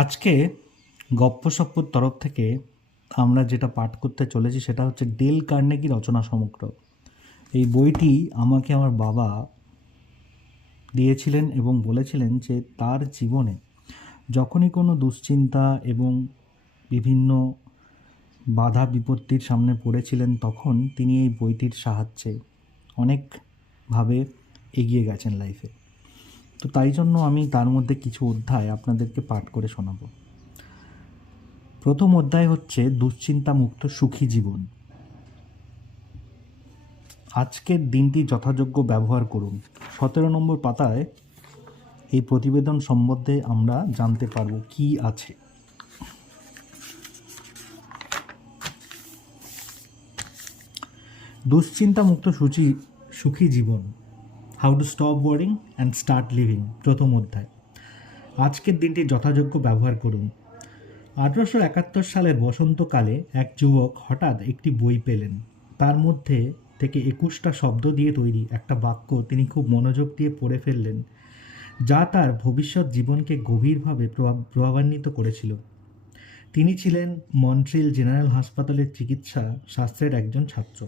আজকে গপ্পসপ্পর তরফ থেকে আমরা যেটা পাঠ করতে চলেছি সেটা হচ্ছে ডেল কার্নেগি রচনা সমগ্র। এই বইটি আমাকে আমার বাবা দিয়েছিলেন এবং বলেছিলেন যে তার জীবনে যখনই কোনো দুশ্চিন্তা এবং বিভিন্ন বাধা বিপত্তির সামনে পড়েছিলেন তখন তিনি এই বইটির সাহায্যে অনেকভাবে এগিয়ে গেছেন লাইফে। তো তাই জন্য আমি তার মধ্যে কিছু অধ্যায় আপনাদেরকে পাঠ করে শোনাবো। প্রথম অধ্যায় হচ্ছে দুশ্চিন্তামুক্ত সুখী জীবন। আজকের দিনটি যথাযোগ্য ব্যবহার করুন। 17 নম্বর পাতায় এই প্রতিবেদন সম্বন্ধে আমরা জানতে পারব কি আছে। দুশ্চিন্তামুক্ত সুখী জীবন, how to stop worrying and start living. প্রথম অধ্যায়। আজকের দিনটি যথাযোগ্য ব্যবহার করুন। 1871 সালের বসন্তকালে এক যুবক হঠাৎ একটি বই পেলেন। তার মধ্যে থেকে 21টা শব্দ দিয়ে তৈরি একটা বাক্য তিনি খুব মনোযোগ দিয়ে পড়ে ফেললেন, যা তার ভবিষ্যৎ জীবনকে গভীরভাবে প্রভাবান্বিত করেছিল। তিনি ছিলেন মন্ট্রিল জেনারেল হাসপাতালের চিকিৎসা শাস্ত্রের একজন ছাত্র।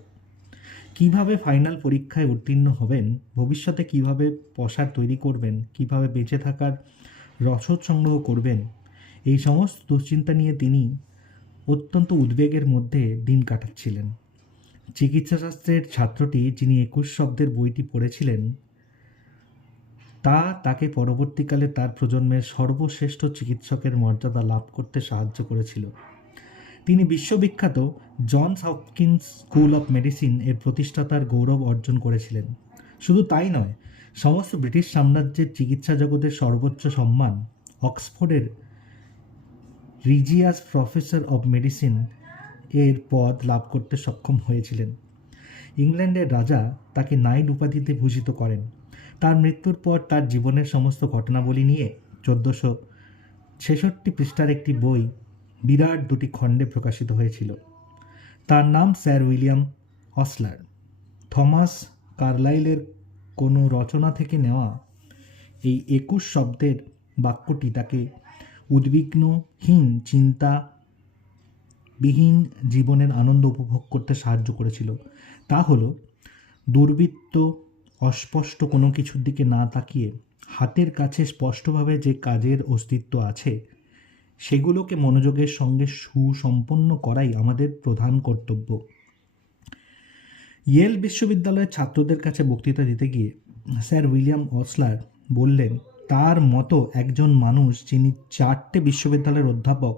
কিভাবে ফাইনাল পরীক্ষায় উত্তীর্ণ হবেন, ভবিষ্যতে কিভাবে পসার তৈরি করবেন, কিভাবে বেঁচে থাকার রসদ সংগ্রহ করবেন, এই সমস্ত দুশ্চিন্তা নিয়ে তিনি অত্যন্ত উদ্বেগের মধ্যে দিন কাটাচ্ছিলেন। চিকিৎসাশাস্ত্রের ছাত্রটি যিনি 21 শব্দের বইটি পড়েছিলেন তা তাকে পরবর্তীকালে তার প্রজন্মের সর্বশ্রেষ্ঠ চিকিৎসকের মর্যাদা লাভ করতে সাহায্য করেছিল। তিনি বিশ্ববিখ্যাত Johns Hopkins School of Medicine এর প্রতিষ্ঠাতার গৌরব অর্জন করেছিলেন। শুধু তাই নয়, সমস্ত ব্রিটিশ সাম্রাজ্যের চিকিৎসা জগতের সর্বোচ্চ সম্মান অক্সফোর্ডের রিজিয়াস প্রফেসর অব মেডিসিন এর পদ লাভ করতে সক্ষম হয়েছিলেন। ইংল্যান্ডের রাজা তাকে নাইট উপাধিতে ভূষিত করেন। তার মৃত্যুর পর তার জীবনের সমস্ত ঘটনাবলী নিয়ে 1466 পৃষ্ঠার একটি বই বিরাট দুটি খণ্ডে প্রকাশিত হয়েছিল। তার নাম স্যার উইলিয়াম অসলার। থমাস কার্লাইলের কোনো রচনা থেকে নেওয়া এই 21 শব্দের বাক্যটি তাকে উদ্বিগ্নহীন চিন্তাবিহীন জীবনের আনন্দ উপভোগ করতে সাহায্য করেছিল। তা হলো দুর্বৃত্ত অস্পষ্ট কোনো কিছুর দিকে না তাকিয়ে হাতের কাছে স্পষ্টভাবে যে কাজের অস্তিত্ব আছে সেগুলোকে মনোযোগের সঙ্গে সুসম্পন্ন করাই আমাদের প্রধান কর্তব্য। ইয়েল বিশ্ববিদ্যালয়ের ছাত্রদের কাছে বক্তৃতা দিতে গিয়ে স্যার উইলিয়াম অসলার বললেন, তার মতো একজন মানুষ যিনি 4টে বিশ্ববিদ্যালয়ের অধ্যাপক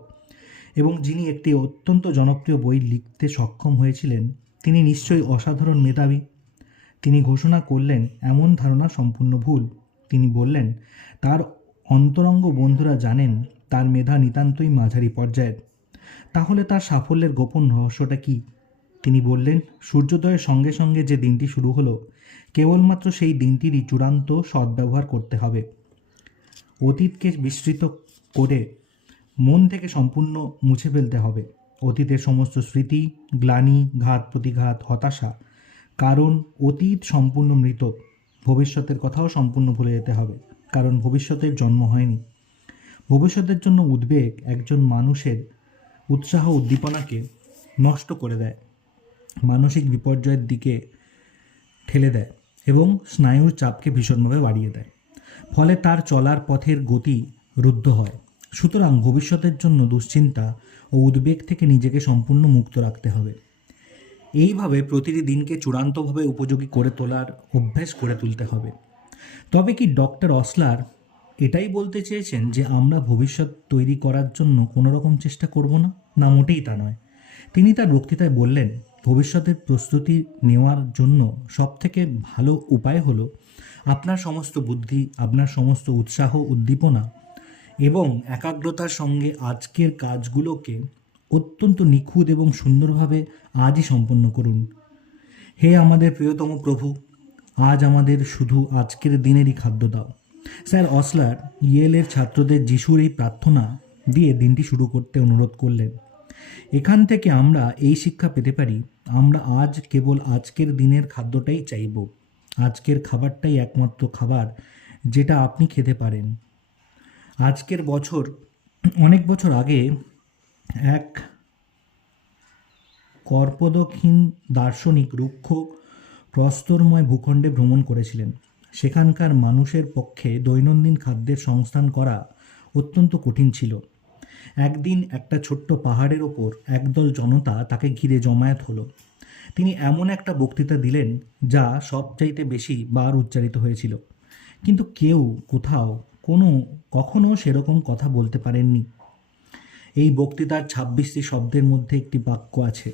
এবং যিনি একটি অত্যন্ত জনপ্রিয় বই লিখতে সক্ষম হয়েছিলেন, তিনি নিশ্চয়ই অসাধারণ মেধাবী। তিনি ঘোষণা করলেন এমন ধারণা সম্পূর্ণ ভুল। তিনি বললেন, তার অন্তরঙ্গ বন্ধুরা জানেন তার মেধা নিতান্তই মাঝারি পর্যায়ের। তাহলে তার সাফল্যের গোপন রহস্যটা কী? তিনি বললেন, সূর্যোদয়ের সঙ্গে সঙ্গে যে দিনটি শুরু হলো, কেবলমাত্র সেই দিনটিরই চূড়ান্ত সদ্ব্যবহার করতে হবে। অতীতকে বিস্মৃত করে মন থেকে সম্পূর্ণ মুছে ফেলতে হবে। অতীতের সমস্ত স্মৃতি, গ্লানি, ঘাত প্রতিঘাত, হতাশা, কারণ অতীত সম্পূর্ণ মৃত। ভবিষ্যতের কথাও সম্পূর্ণ ভুলে যেতে হবে, কারণ ভবিষ্যতের জন্ম হয়নি। ভবিষ্যতের জন্য উদ্বেগ একজন মানুষের উৎসাহ উদ্দীপনাকে নষ্ট করে দেয়, মানসিক বিপর্যয়ের দিকে ঠেলে দেয় এবং স্নায়ুর চাপকে ভীষণভাবে বাড়িয়ে দেয়। ফলে তার চলার পথের গতি রুদ্ধ হয়। সুতরাং ভবিষ্যতের জন্য দুশ্চিন্তা ও উদ্বেগ থেকে নিজেকে সম্পূর্ণ মুক্ত রাখতে হবে। এইভাবে প্রতিটি দিনকে চূড়ান্তভাবে উপযোগী করে তোলার অভ্যাস করে তুলতে হবে। তবে কি ডক্টর অসলার এটাই বলতে চেয়েছেন যে আমরা ভবিষ্যৎ তৈরি করার জন্য কোনো রকম চেষ্টা করব না? না, মোটেই তা নয়। তিনি তার বক্তৃতায় বললেন, ভবিষ্যতের প্রস্তুতি নেওয়ার জন্য সবথেকে ভালো উপায় হলো আপনার সমস্ত বুদ্ধি, আপনার সমস্ত উৎসাহ উদ্দীপনা এবং একাগ্রতার সঙ্গে আজকের কাজগুলোকে অত্যন্ত নিখুঁত এবং সুন্দরভাবে আজই সম্পন্ন করুন। হে আমাদের প্রিয়তম প্রভু, আজ আমাদের শুধু আজকের দিনেরই খাদ্য দাও। স্যার অসলার ইয়েলের ছাত্রদের যিশুর এই প্রার্থনা দিয়ে দিনটি শুরু করতে অনুরোধ করলেন। এখান থেকে আমরা এই শিক্ষা পেতে পারি, আমরা আজ কেবল আজকের দিনের খাদ্যটাই চাইব। আজকের খাবারটাই একমাত্র খাবার যেটা আপনি খেতে পারেন। আজকের বছর অনেক বছর আগে এক কর্পদক্ষিণ দার্শনিক রুক্ষ প্রস্তরময় ভূখণ্ডে ভ্রমণ করেছিলেন। সেখানকার মানুষের পক্ষে দৈনন্দিন খাদ্যের সংস্থান করা অত্যন্ত কঠিন ছিল। একদিন একটা ছোট্ট পাহাড়ের ওপর একদল জনতা তাকে ঘিরে জমায়েত হলো। তিনি এমন একটা বক্তৃতা দিলেন যা সবচাইতে বেশি বার উচ্চারিত হয়েছিল, কিন্তু কেউ কোথাও কখনো সেরকম কথা বলতে পারেননি। এই বক্তৃতার ২৬টি শব্দের মধ্যে একটি বাক্য আছে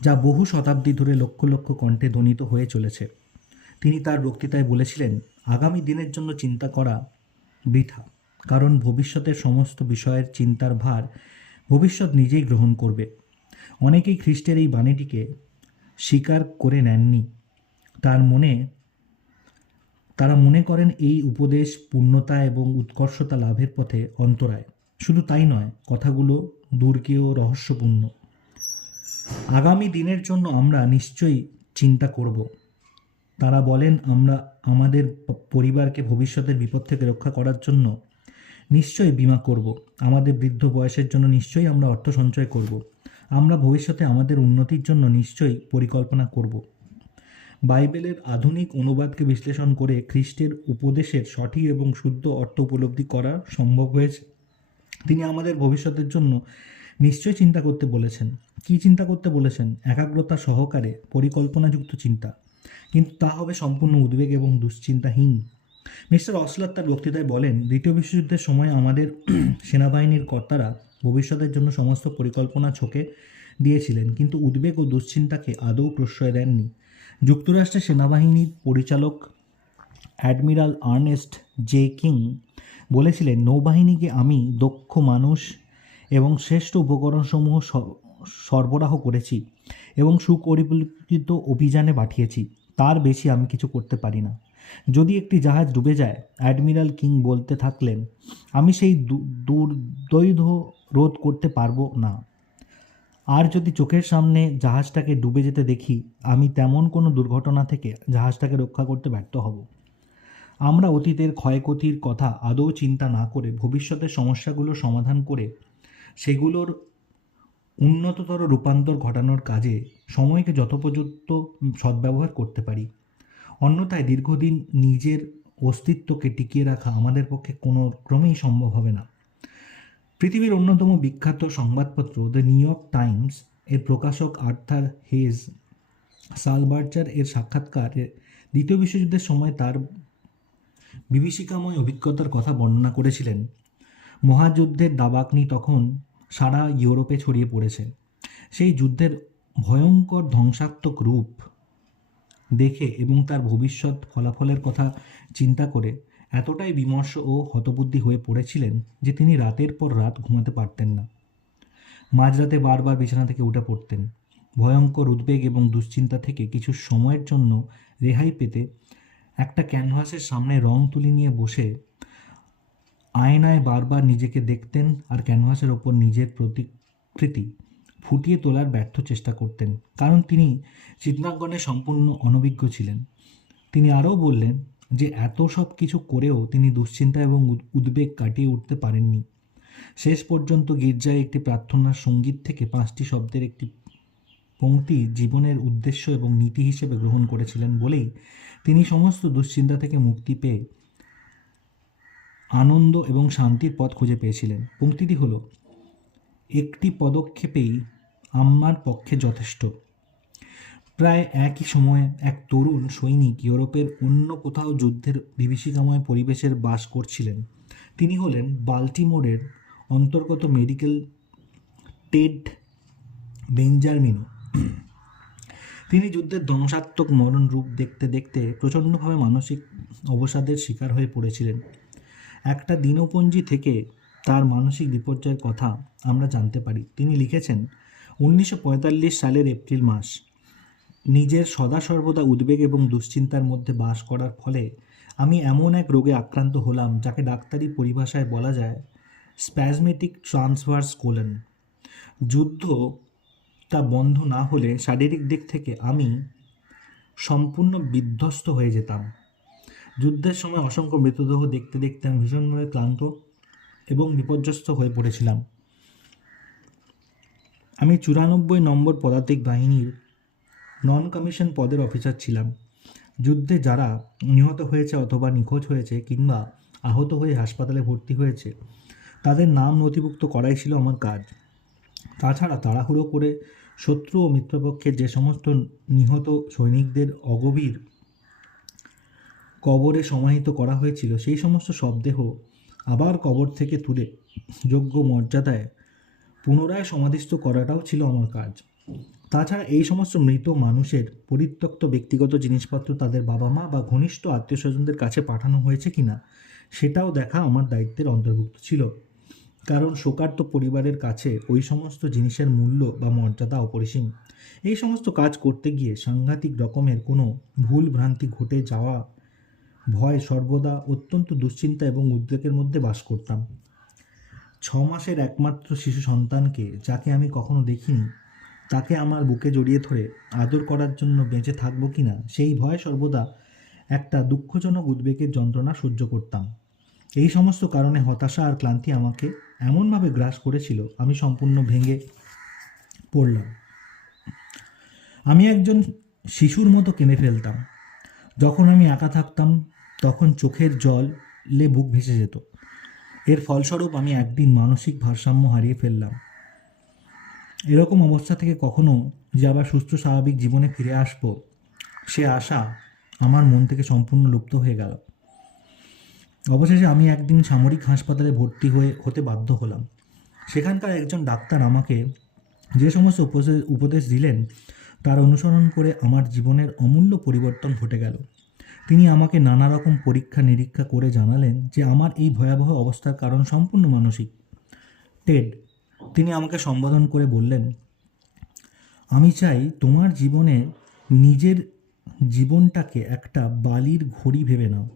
যা বহু শতাব্দী ধরে লক্ষ লক্ষ কণ্ঠে ধ্বনিত হয়ে চলেছে। তিনি তার বক্তৃতায় বলেছিলেন, আগামী দিনের জন্য চিন্তা করা বৃথা, কারণ ভবিষ্যতের সমস্ত বিষয়ের চিন্তার ভার ভবিষ্যৎ নিজেই গ্রহণ করবে। অনেকেই খ্রিস্টের এই বাণীটিকে স্বীকার করে নেননি। তারা মনে করেন এই উপদেশ পূর্ণতা এবং উৎকর্ষতা লাভের পথে অন্তরায়। শুধু তাই নয়, কথাগুলো দুর্গেয় রহস্যপূর্ণ। আগামী দিনের জন্য আমরা নিশ্চয়ই চিন্তা করব। তারা বলেন, আমরা আমাদের পরিবারকে ভবিষ্যতের বিপদ থেকে রক্ষা করার জন্য নিশ্চয়ই বীমা করব। আমাদের বৃদ্ধ বয়সের জন্য নিশ্চয়ই আমরা অর্থ সঞ্চয় করব। আমরা ভবিষ্যতে আমাদের উন্নতির জন্য নিশ্চয়ই পরিকল্পনা করব। বাইবেলের আধুনিক অনুবাদকে বিশ্লেষণ করে খ্রিস্টের উপদেশের সঠিক এবং শুদ্ধ অর্থ উপলব্ধি করা সম্ভব হয়েছে। তিনি আমাদের ভবিষ্যতের জন্য নিশ্চয়ই চিন্তা করতে বলেছেন। কি চিন্তা করতে বলেছেন? একাগ্রতা সহকারে পরিকল্পনাযুক্ত চিন্তা, কিন্তু তা হবে সম্পূর্ণ উদ্বেগ এবং দুশ্চিন্তাহীন। মিস্টার অসলার তার বক্তৃতায় বলেন, দ্বিতীয় বিশ্বযুদ্ধের সময় আমাদের সেনাবাহিনীর কর্তারা ভবিষ্যতের জন্য সমস্ত পরিকল্পনা ছকে দিয়েছিলেন, কিন্তু উদ্বেগ ও দুশ্চিন্তাকে আদৌ প্রশ্রয় দেননি। যুক্তরাষ্ট্রের সেনাবাহিনীর পরিচালক অ্যাডমিরাল আর্নেস্ট জে কিং বলেছিলেন, নৌবাহিনীকে আমি দক্ষ মানুষ এবং শ্রেষ্ঠ উপকরণসমূহ সরবরাহ করেছি এবং সুপরিকল্পিত অভিযানে পাঠিয়েছি। তার বেশি আমি কিছু করতে পারি না। যদি একটি জাহাজ ডুবে যায়, অ্যাডমিরাল কিং বলতে থাকলেন, আমি সেই দুর্দৈর্ঘ্য রোধ করতে পারবো না। আর যদি চোখের সামনে জাহাজটাকে ডুবে যেতে দেখি, আমি তেমন কোনো দুর্ঘটনা থেকে জাহাজটাকে রক্ষা করতে ব্যর্থ হব। আমরা অতীতের ক্ষয়ক্ষতির কথা আদৌ চিন্তা না করে ভবিষ্যতের সমস্যাগুলোর সমাধান করে সেগুলোর উন্নততর রূপান্তর ঘটানোর কাজে সময়কে যথোপযুক্ত সদ্ব্যবহার করতে পারি। অন্যথায় দীর্ঘদিন নিজের অস্তিত্বকে টিকিয়ে রাখা আমাদের পক্ষে কোনো ক্রমেই সম্ভব হবে না। পৃথিবীর অন্যতম বিখ্যাত সংবাদপত্র দ্য নিউ ইয়র্ক টাইমস এর প্রকাশক আর্থার হেজ সালবার্চার এর সাক্ষাৎকারে দ্বিতীয় বিশ্বযুদ্ধের সময় তার বিভীষিকাময় অভিজ্ঞতার কথা বর্ণনা করেছিলেন। মহাযুদ্ধের দাবাগ্নি তখন সারা ইউরোপে ছড়িয়ে পড়েছে। সেই যুদ্ধের ভয়ঙ্কর ধ্বংসাত্মক রূপ দেখে এবং তার ভবিষ্যৎ ফলাফলের কথা চিন্তা করে এতটাই বিমর্ষ ও হতবুদ্ধি হয়ে পড়েছিলেন যে তিনি রাতের পর রাত ঘুমাতে পারতেন না। মাঝরাতে বারবার বিছানা থেকে উঠে পড়তেন। ভয়ঙ্কর উদ্বেগ এবং দুশ্চিন্তা থেকে কিছু সময়ের জন্য রেহাই পেতে একটা ক্যানভাসের সামনে রং তুলি নিয়ে বসে আয়নায় বারবার নিজেকে দেখতেন আর ক্যানভাসের ওপর নিজের প্রতিকৃতি ফুটিয়ে তোলার ব্যর্থ চেষ্টা করতেন, কারণ তিনি চিত্রাঙ্কনে সম্পূর্ণ অনভিজ্ঞ ছিলেন। তিনি আরও বললেন যে এত সব কিছু করেও তিনি দুশ্চিন্তা এবং উদ্বেগ কাটিয়ে উঠতে পারেননি। শেষ পর্যন্ত গির্জায় একটি প্রার্থনার সঙ্গীত থেকে 5টি শব্দের একটি পংক্তি জীবনের উদ্দেশ্য এবং নীতি হিসেবে গ্রহণ করেছিলেন বলেই তিনি সমস্ত দুশ্চিন্তা থেকে মুক্তি পেয়ে আনন্দ এবং শান্তির পথ খুঁজে পেয়েছিলেন। পংক্তিটি হল, একটি পদক্ষেপেই আমার পক্ষে যথেষ্ট। প্রায় একই সময়ে এক তরুণ সৈনিক ইউরোপের অন্য কোথাও যুদ্ধের বিভীষিকাময় পরিবেশের বাস করছিলেন। তিনি হলেন বাল্টিমোরের অন্তর্গত মেডিকেল টেড বেঞ্জামিনো। তিনি যুদ্ধের ধ্বংসাত্মক মরণ রূপ দেখতে দেখতে প্রচণ্ডভাবে মানসিক অবসাদের শিকার হয়ে পড়েছিলেন। একটা দিনপঞ্জি থেকে তার মানসিক বিপর্যয়ের কথা আমরা জানতে পারি। তিনি লিখেছেন, 1945 সালের এপ্রিল মাস। নিজের সদা সর্বদা উদ্বেগ এবং দুশ্চিন্তার মধ্যে বাস করার ফলে আমি এমন এক রোগে আক্রান্ত হলাম যাকে ডাক্তারি পরিভাষায় বলা যায় স্প্যাজমেটিক ট্রান্সভার্স কোলন। যুদ্ধ তা বন্ধ না হলে শারীরিক দিক থেকে আমি সম্পূর্ণ বিধ্বস্ত হয়ে যেতাম। যুদ্ধের সময় অসংখ্য মৃতদেহ দেখতে দেখতে আমি ভীষণভাবে ক্লান্ত এবং বিপর্যস্ত হয়ে পড়েছিলাম। আমি 94 নম্বর পদাতিক বাহিনীর নন কমিশন পদের অফিসার ছিলাম। যুদ্ধে যারা নিহত হয়েছে অথবা নিখোঁজ হয়েছে কিংবা আহত হয়ে হাসপাতালে ভর্তি হয়েছে তাদের নাম নথিভুক্ত করাই ছিল আমার কাজ। তাছাড়া তাড়াহুড়ো করে শত্রু ও মিত্রপক্ষের যে সমস্ত নিহত সৈনিকদের অগভীর কবরে সমাহিত করা হয়েছিল সেই সমস্ত শবদেহ আবার কবর থেকে তুলে যোগ্য মর্যাদায় পুনরায় সমাধিস্থ করাটাও ছিল আমার কাজ। তাছাড়া এই সমস্ত মৃত মানুষের পরিত্যক্ত ব্যক্তিগত জিনিসপত্র তাদের বাবা মা বা ঘনিষ্ঠ আত্মীয় স্বজনদের কাছে পাঠানো হয়েছে কিনা সেটাও দেখা আমার দায়িত্বের অন্তর্ভুক্ত ছিল, কারণ শোকার্ত পরিবারের কাছে ওই সমস্ত জিনিসের মূল্য বা মর্যাদা অপরিসীম। এই সমস্ত কাজ করতে গিয়ে সাংঘাতিক রকমের কোনো ভুল ভ্রান্তি ঘটে যাওয়া ভয় সর্বদা অত্যন্ত দুশ্চিন্তা এবং উদ্বেগের মধ্যে বাস করতাম। 6 মাসের একমাত্র শিশু সন্তানকে, যাকে আমি কখনো দেখিনি, তাকে আমার বুকে জড়িয়ে ধরে আদর করার জন্য বেঁচে থাকবো কিনা সেই ভয় সর্বদা একটা দুঃখজনক উদ্বেগের যন্ত্রণা সহ্য করতাম। এই সমস্ত কারণে হতাশা আর ক্লান্তি আমাকে এমনভাবে গ্রাস করেছিল আমি সম্পূর্ণ ভেঙে পড়লাম। আমি একজন শিশুর মতো কেঁদে ফেলতাম। যখন আমি একা থাকতাম তখন চোখের জলে বুক ভেসে যেত। এর ফলস্বরূপ আমি একদিন মানসিক ভারসাম্য হারিয়ে ফেললাম। এরকম অবস্থা থেকে কখনো যে আবার সুস্থ স্বাভাবিক জীবনে ফিরে আসব সে আশা আমার মন থেকে সম্পূর্ণ লুপ্ত হয়ে গেল। অবশেষে আমি একদিন সামরিক হাসপাতালে ভর্তি হতে বাধ্য হলাম। সেখানকার একজন ডাক্তার আমাকে যে সমস্ত উপদেশ দিলেন তার অনুসরণ করে আমার জীবনের অমূল্য পরিবর্তন ঘটে গেল। তিনি আমাকে নানা রকম পরীক্ষা নিরীক্ষা করে জানালেন যে আমার এই ভয়াবহ অবস্থার কারণ সম্পূর্ণ মানসিক। টেড, তিনি আমাকে সম্বোধন করে বললেন, আমি চাই তোমার জীবনে নিজের জীবনটাকে একটা বালির ঘড়ি ভেবে নাও।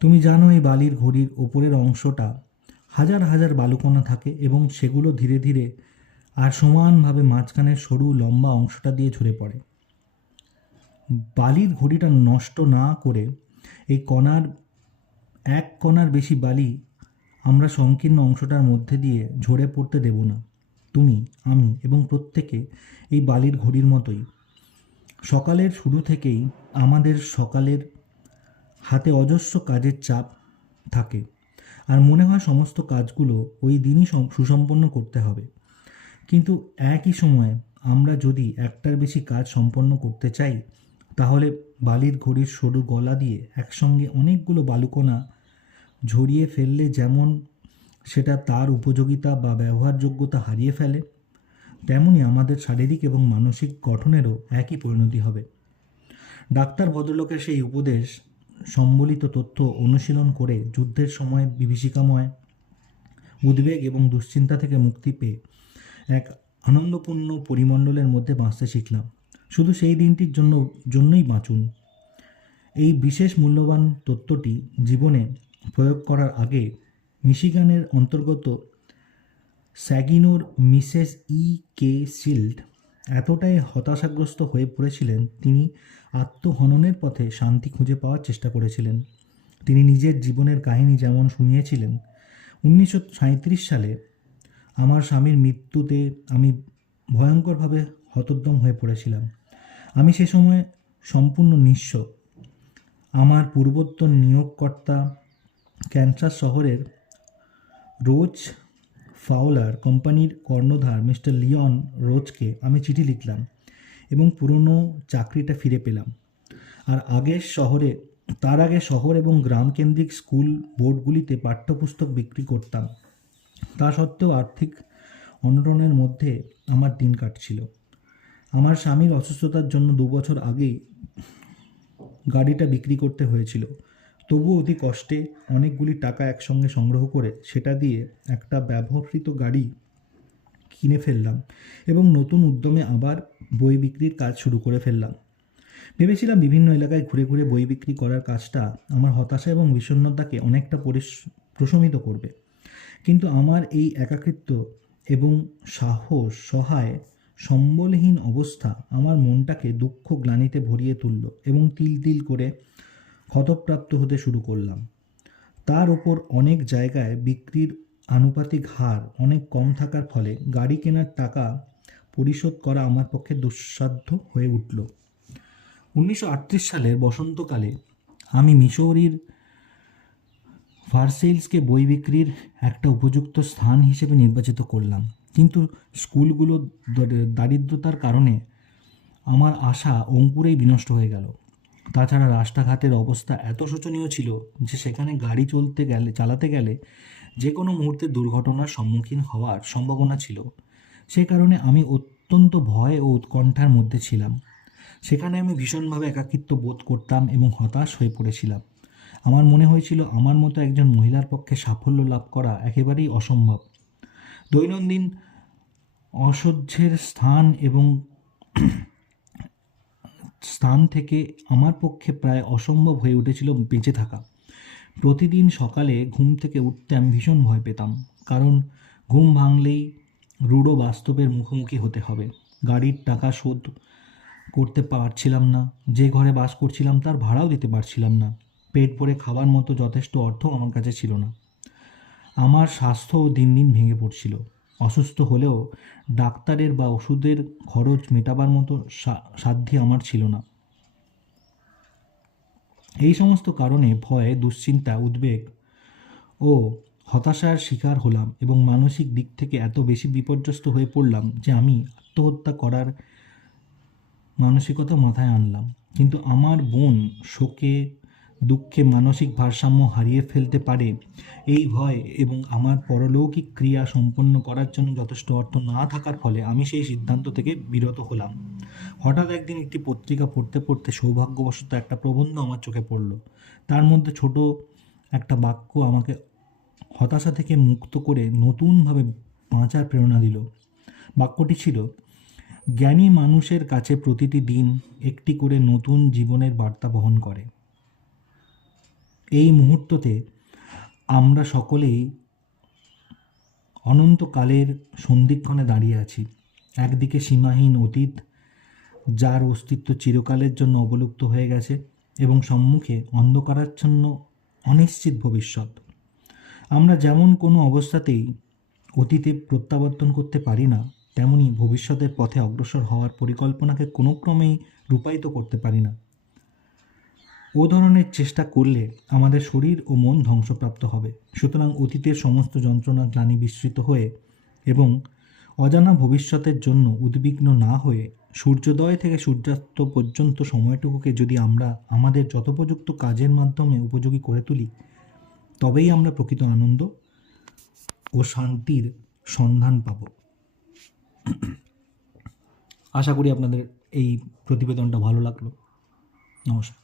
তুমি জানো এই বালির ঘড়ির ওপরের অংশটা হাজার হাজার বালুকণা থাকে এবং সেগুলো ধীরে ধীরে আর সমানভাবে মাঝখানের সরু লম্বা অংশটা দিয়ে ঝরে পড়ে। বালির ঘড়িটা নষ্ট না করে এই এক কণার বেশি বালি আমরা সংকীর্ণ অংশটার মধ্যে দিয়ে ঝরে পড়তে দেব না। তুমি, আমি এবং প্রত্যেকে এই বালির ঘড়ির মতোই। সকালের শুরু থেকেই আমাদের সকালের হাতে অজস্র কাজের চাপ থাকে আর মনে হয় সমস্ত কাজগুলো ওই দিনই সুসম্পন্ন করতে হবে। কিন্তু একই সময়ে আমরা যদি একটার বেশি কাজ সম্পন্ন করতে চাই তাহলে বালির ঘড়ির সরু গলা দিয়ে একসঙ্গে অনেকগুলো বালুকণা ঝরিয়ে ফেললে যেমন সেটা তার উপযোগিতা বা ব্যবহারযোগ্যতা হারিয়ে ফেলে, তেমনি আমাদের শারীরিক এবং মানসিক গঠনেরও একই পরিণতি হবে। ডাক্তার ভদ্রলোকের সেই উপদেশ সম্বলিত তথ্য অনুশীলন করে যুদ্ধের সময় বিভীষিকাময় উদ্বেগ এবং দুশ্চিন্তা থেকে মুক্তি পেয়ে এক আনন্দপূর্ণ পরিমণ্ডলের মধ্যে বাঁচতে শিখলাম। শুধু সেই দিনটির জন্যই বাঁচুন। এই বিশেষ মূল্যবান তত্ত্বটি জীবনে প্রয়োগ করার আগে মিশিগানের অন্তর্গত স্যাগিনোর মিসেস কে শিল্ড এতটাই হতাশাগ্রস্ত হয়ে পড়েছিলেন তিনি আত্মহননের পথে শান্তি খুঁজে পাওয়ার চেষ্টা করেছিলেন। তিনি নিজের জীবনের কাহিনী যেমন শুনিয়েছিলেন, 1937 সালে আমার স্বামীর মৃত্যুতে আমি ভয়ঙ্করভাবে হতোদ্যম হয়ে পড়েছিলাম। আমি সে সময় সম্পূর্ণ নিঃস্ব। আমার পূর্বোত্তর নিয়োগকর্তা ক্যানসাস শহরের রোজ ফাওলার কোম্পানির কর্ণধার মিস্টার লিওন রোজকে আমি চিঠি লিখলাম এবং পুরনো চাকরিটা ফিরে পেলাম। তার আগে শহর এবং গ্রাম কেন্দ্রিক স্কুল বোর্ডগুলিতে পাঠ্যপুস্তক বিক্রি করতাম। তা সত্ত্বেও আর্থিক অনটনের মধ্যে আমার দিন কাটছিল। আমার স্বামীর অসুস্থতার জন্য 2 বছর আগেই গাড়িটা বিক্রি করতে হয়েছিল। তবুও অতি কষ্টে অনেকগুলি টাকা একসঙ্গে সংগ্রহ করে সেটা দিয়ে একটা ব্যবহৃত গাড়ি কিনে ফেললাম এবং নতুন উদ্যমে আবার বই বিক্রির কাজ শুরু করে ফেললাম। ভেবেছিলাম বিভিন্ন এলাকায় ঘুরে ঘুরে বই বিক্রি করার কাজটা আমার হতাশা এবং বিষণ্ণতাকে অনেকটা প্রশমিত করবে। কিন্তু আমার এই একাকিত্ব এবং সহায় সম্বলহীন অবস্থা আমার মনটাকে দুঃখ গ্লানিতে ভরিয়ে তুলল এবং তিল তিল করে ক্ষতপ্রাপ্ত হতে শুরু করলাম। তার ওপর অনেক জায়গায় বিক্রির আনুপাতিক হার অনেক কম থাকার ফলে গাড়ি কেনার টাকা পরিশোধ করা আমার পক্ষে দুঃসাধ্য হয়ে উঠল। 1938 সালের বসন্তকালে আমি মিসৌরির ভার্সেইলসকে বই বিক্রির একটা উপযুক্ত স্থান হিসেবে নির্বাচিত করলাম, কিন্তু স্কুলগুলো দারিদ্রতার কারণে আমার আশা অঙ্কুরেই বিনষ্ট হয়ে গেল। তাছাড়া রাস্তাঘাটের অবস্থা এত শোচনীয় ছিল যে সেখানে গাড়ি চালাতে গেলে যে কোনো মুহূর্তে দুর্ঘটনার সম্মুখীন হওয়ার সম্ভাবনা ছিল। সে কারণে আমি অত্যন্ত ভয় ও উৎকণ্ঠার মধ্যে ছিলাম। সেখানে আমি ভীষণভাবে একাকিত্ব বোধ করতাম এবং হতাশ হয়ে পড়েছিলাম। আমার মনে হয়েছিল আমার মতো একজন মহিলার পক্ষে সাফল্য লাভ করা একেবারেই অসম্ভব। দৈনন্দিন অসহ্যের স্থান থেকে আমার পক্ষে প্রায় অসম্ভব হয়ে উঠেছিল বেঁচে থাকা। প্রতিদিন সকালে ঘুম থেকে উঠতে আমি ভীষণ ভয় পেতাম, কারণ ঘুম ভাঙলেই রূঢ় বাস্তবের মুখোমুখি হতে হবে। গাড়ির টাকা শোধ করতে পারছিলাম না, যে ঘরে বাস করছিলাম তার ভাড়াও দিতে পারছিলাম না, পেট ভরে খাবার মতো যথেষ্ট অর্থ আমার কাছে ছিল না। আমার স্বাস্থ্যও দিন দিন ভেঙে পড়ছিল। অসুস্থ হলেও ডাক্তারের বা ওষুধের খরচ মেটাবার মতো সাধ্যি আমার ছিল না। এই সমস্ত কারণে ভয়, দুশ্চিন্তা, উদ্বেগ ও হতাশার শিকার হলাম এবং মানসিক দিক থেকে এত বেশি বিপর্যস্ত হয়ে পড়লাম যে আমি আত্মহত্যা করার মানসিকতা মাথায় আনলাম। কিন্তু আমার বোন শোকে দুঃখে মানসিক ভারসাম্য হারিয়ে ফেলতে পারে এই ভয় এবং আমার পরলৌকিক ক্রিয়া সম্পন্ন করার জন্য যথেষ্ট অর্থ না থাকার ফলে আমি সেই সিদ্ধান্ত থেকে বিরত হলাম। হঠাৎ একদিন একটি পত্রিকা পড়তে পড়তে সৌভাগ্যবশত একটা প্রবন্ধ আমার চোখে পড়ল। তার মধ্যে ছোট একটা বাক্য আমাকে হতাশা থেকে মুক্ত করে নতুনভাবে বাঁচার প্রেরণা দিল। বাক্যটি ছিল, জ্ঞানী মানুষের কাছে প্রতিটি দিন একটি করে নতুন জীবনের বার্তা বহন করে। এই মুহূর্ততে আমরা সকলেই অনন্তকালের সন্ধিক্ষণে দাঁড়িয়ে আছি। একদিকে সীমাহীন অতীত, যার অস্তিত্ব চিরকালের জন্য অবলুপ্ত হয়ে গেছে, এবং সম্মুখে অন্ধকারাচ্ছন্ন অনিশ্চিত ভবিষ্যৎ। আমরা যেমন কোনো অবস্থাতেই অতীতে প্রত্যাবর্তন করতে পারি না, তেমনি ভবিষ্যতের পথে অগ্রসর হওয়ার পরিকল্পনাকে কোনো ক্রমেই রূপায়িত করতে পারি না। ও ধরনের চেষ্টা করলে আমাদের শরীর ও মন ধ্বংসপ্রাপ্ত হবে। সুতরাং অতীতের সমস্ত যন্ত্রণা গ্লানি বিস্মৃত হয়ে এবং অজানা ভবিষ্যতের জন্য উদ্বিগ্ন না হয়ে সূর্যোদয় থেকে সূর্যাস্ত পর্যন্ত সময়টুকুকে যদি আমরা আমাদের যথোপযুক্ত কাজের মাধ্যমে উপযোগী করে তুলি, তবেই আমরা প্রকৃত আনন্দ ও শান্তির সন্ধান পাব। আশা করি আপনাদের এই প্রতিবেদনটা ভালো লাগলো। নমস্কার।